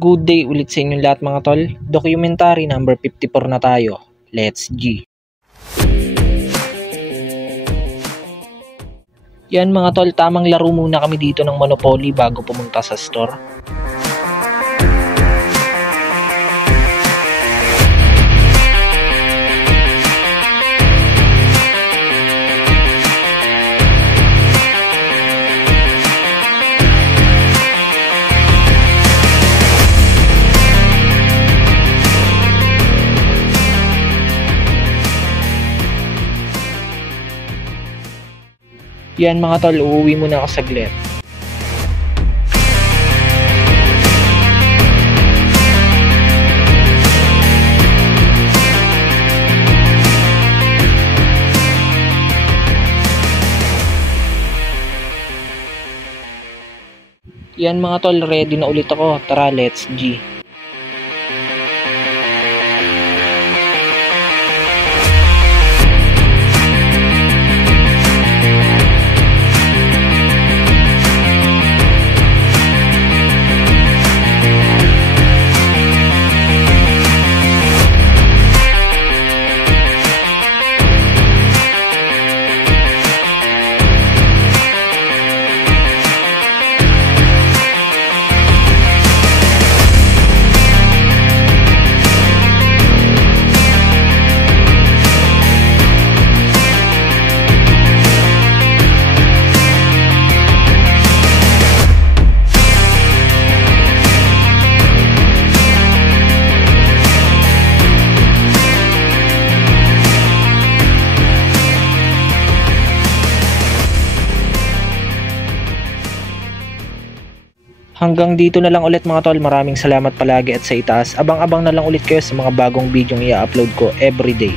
Good day ulit sa inyong lahat mga tol. Documentary number 54 na tayo. Let's G. Yan mga tol, tamang laro muna kami dito ng Monopoly bago pumunta sa store. Yan mga tol, uuwi muna ako saglit. Yan mga tol, ready na ulit ako. Tara, let's G. Hanggang dito na lang ulit mga tol. Maraming salamat palagi at sa itaas. Abang-abang na lang ulit kayo sa mga bagong video i-upload ko everyday.